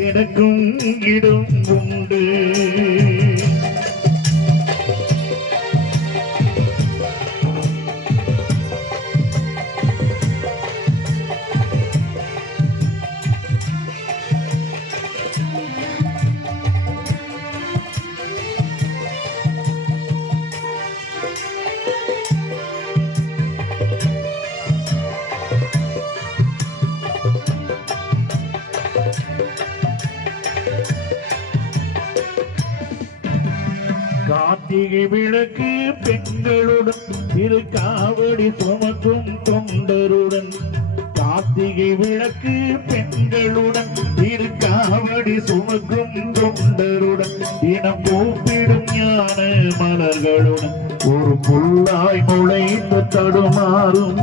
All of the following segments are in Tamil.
எனக்கும் இடம் உண்டு. கார்த்திகை விளக்கு பெண்களுடன் திருக்காவடி சுமக்கும் தொண்டருடன். கார்த்திகை விளக்கு பெண்களுடன் திருக்காவடி சுமக்கும் தொண்டருடன். தினம் கூப்பிடும் ஞான மலர்களுடன் ஒரு புல்லாய் முளைத்து தடுமாறும்.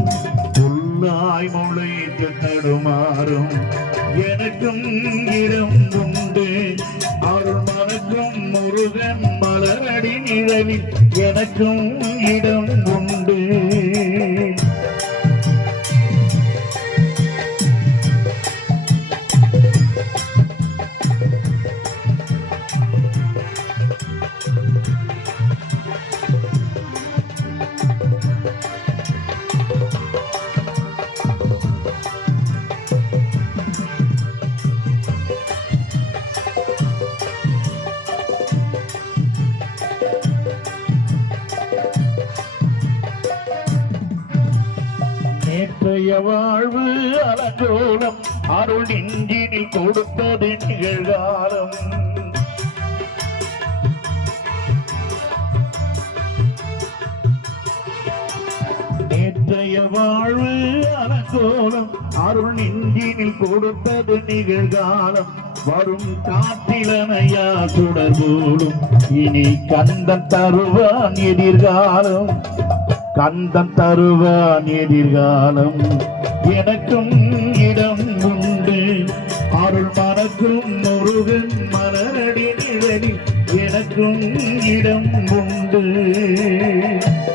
புல்லாய் முளைத்து தடுமாறும். எனக்கும் இடம் உண்டு. அருள் மனக்கும் முருகன் மலரடி நிழலில் எனக்கும் இடம் உண்டு. நேற்றைய வாழ்வு அலங்கோலம் அருள் நெஞ்சினில் கொடுத்தது நிகழ்காலம். நேற்றைய வாழ்வு அலங்கோலம் அருள் நெஞ்சினில் கொடுத்தது நிகழ்காலம். வரும் காற்றிலனையா சுடர் போலும் இனி கந்தன் தருவான் எதிர்காலம். கந்தன் தருவான் எதிர்காலம். எனக்கும் இடம் உண்டு. அருள் மனக்கும் முருகன் மலரடி நிழலில் எனக்கும் இடம் உண்டு.